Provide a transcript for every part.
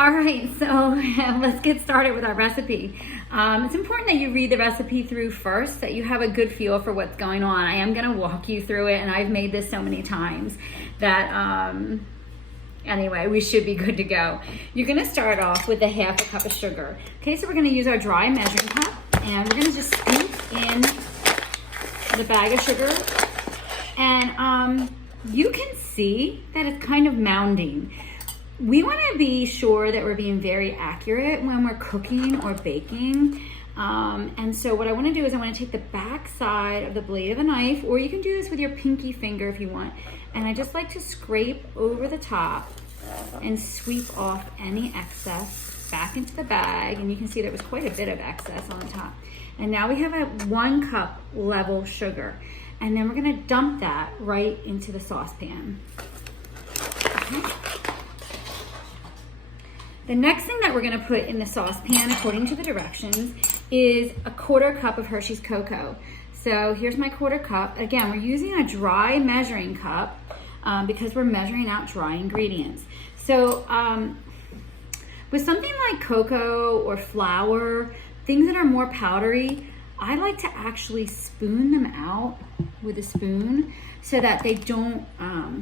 All right, so let's get started with our recipe. It's important that you read the recipe through first, that you have a good feel for what's going on. I am gonna walk you through it, and I've made this so many times that, anyway, we should be good to go. You're gonna start off with a half a cup of sugar. Okay, so we're gonna use our dry measuring cup, and we're gonna just scoop in the bag of sugar. And you can see that it's kind of mounding. We want to be sure that we're being very accurate when we're cooking or baking. And so what I want to do is I want to take the back side of the blade of a knife, or you can do this with your pinky finger if you want. And I just like to scrape over the top and sweep off any excess back into the bag. And you can see there was quite a bit of excess on the top. And now we have a 1 cup level sugar. And then we're going to dump that right into the saucepan. Okay. The next thing that we're gonna put in the saucepan, according to the directions, is a 1/4 cup of Hershey's Cocoa. So here's my 1/4 cup. Again, we're using a dry measuring cup because we're measuring out dry ingredients. So with something like cocoa or flour, things that are more powdery, I like to actually spoon them out with a spoon so that they don't,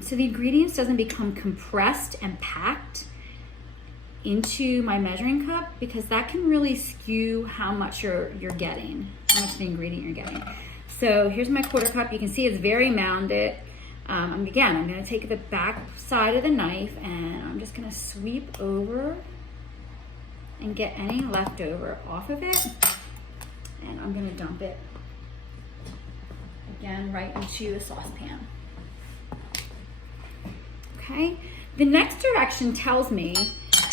so the ingredients doesn't become compressed and packed into my measuring cup, because that can really skew how much you're getting, how much of the ingredient you're getting. So here's my 1/4 cup. You can see it's very mounded. Again, I'm gonna take the back side of the knife and I'm just gonna sweep over and get any leftover off of it. And I'm gonna dump it again right into the saucepan. Okay, the next direction tells me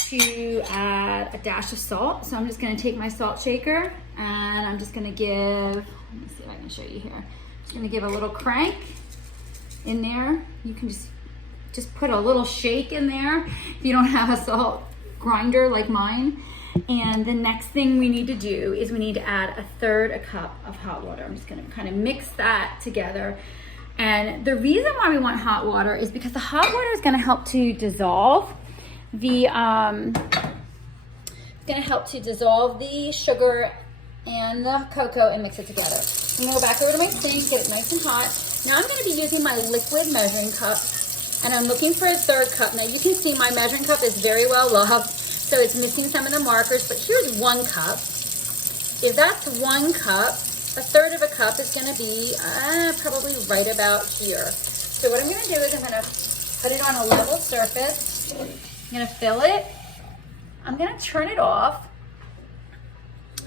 to add a dash of salt. So I'm just gonna take my salt shaker and I'm just gonna give, let me see if I can show you here. Just gonna give a little crank in there. You can just put a little shake in there if you don't have a salt grinder like mine. And the next thing we need to do is we need to add 1/3 cup of hot water. I'm just gonna kind of mix that together. And the reason why we want hot water is because the hot water is gonna help to dissolve the sugar and the cocoa and mix it together. I'm gonna go back over to my sink, get it nice and hot. Now I'm gonna be using my liquid measuring cup, and I'm looking for a 1/3 cup. Now you can see my measuring cup is very well loved, so it's missing some of the markers, but here's 1 cup. If that's 1 cup, 1/3 of a cup is gonna be probably right about here. So what I'm gonna do is I'm gonna put it on a level surface. I'm gonna fill it. I'm gonna turn it off.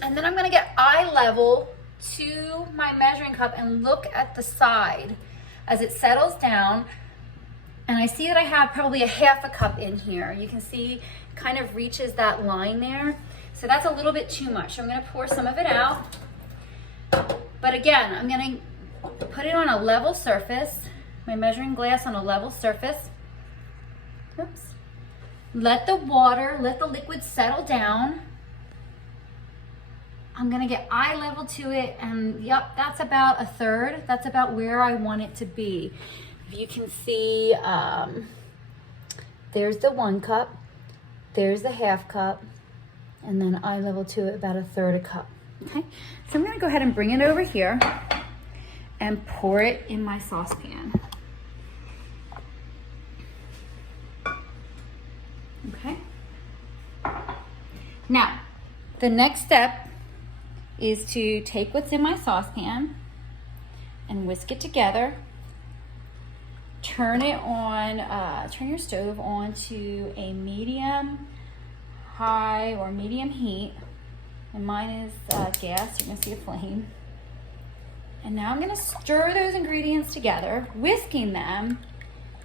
And then I'm gonna get eye level to my measuring cup and look at the side as it settles down. And I see that I have probably a 1/2 cup in here. You can see kind of reaches that line there. So that's a little bit too much. So I'm gonna pour some of it out. But again, I'm gonna put it on a level surface, my measuring glass on a level surface. Oops. Let the liquid settle down. I'm gonna get eye level to it, and yep, that's about 1/3. That's about where I want it to be. You can see, there's the 1 cup, there's the 1/2 cup, and then eye level to it about 1/3 cup. Okay, so I'm gonna go ahead and bring it over here and pour it in my saucepan. Okay. Now, the next step is to take what's in my saucepan and whisk it together. Turn it on, turn your stove on to a medium, high, or medium heat. And mine is gas, you're gonna see a flame. And now I'm gonna stir those ingredients together, whisking them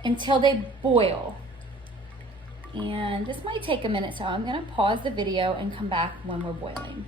until they boil. And this might take a minute, so I'm gonna pause the video and come back when we're boiling.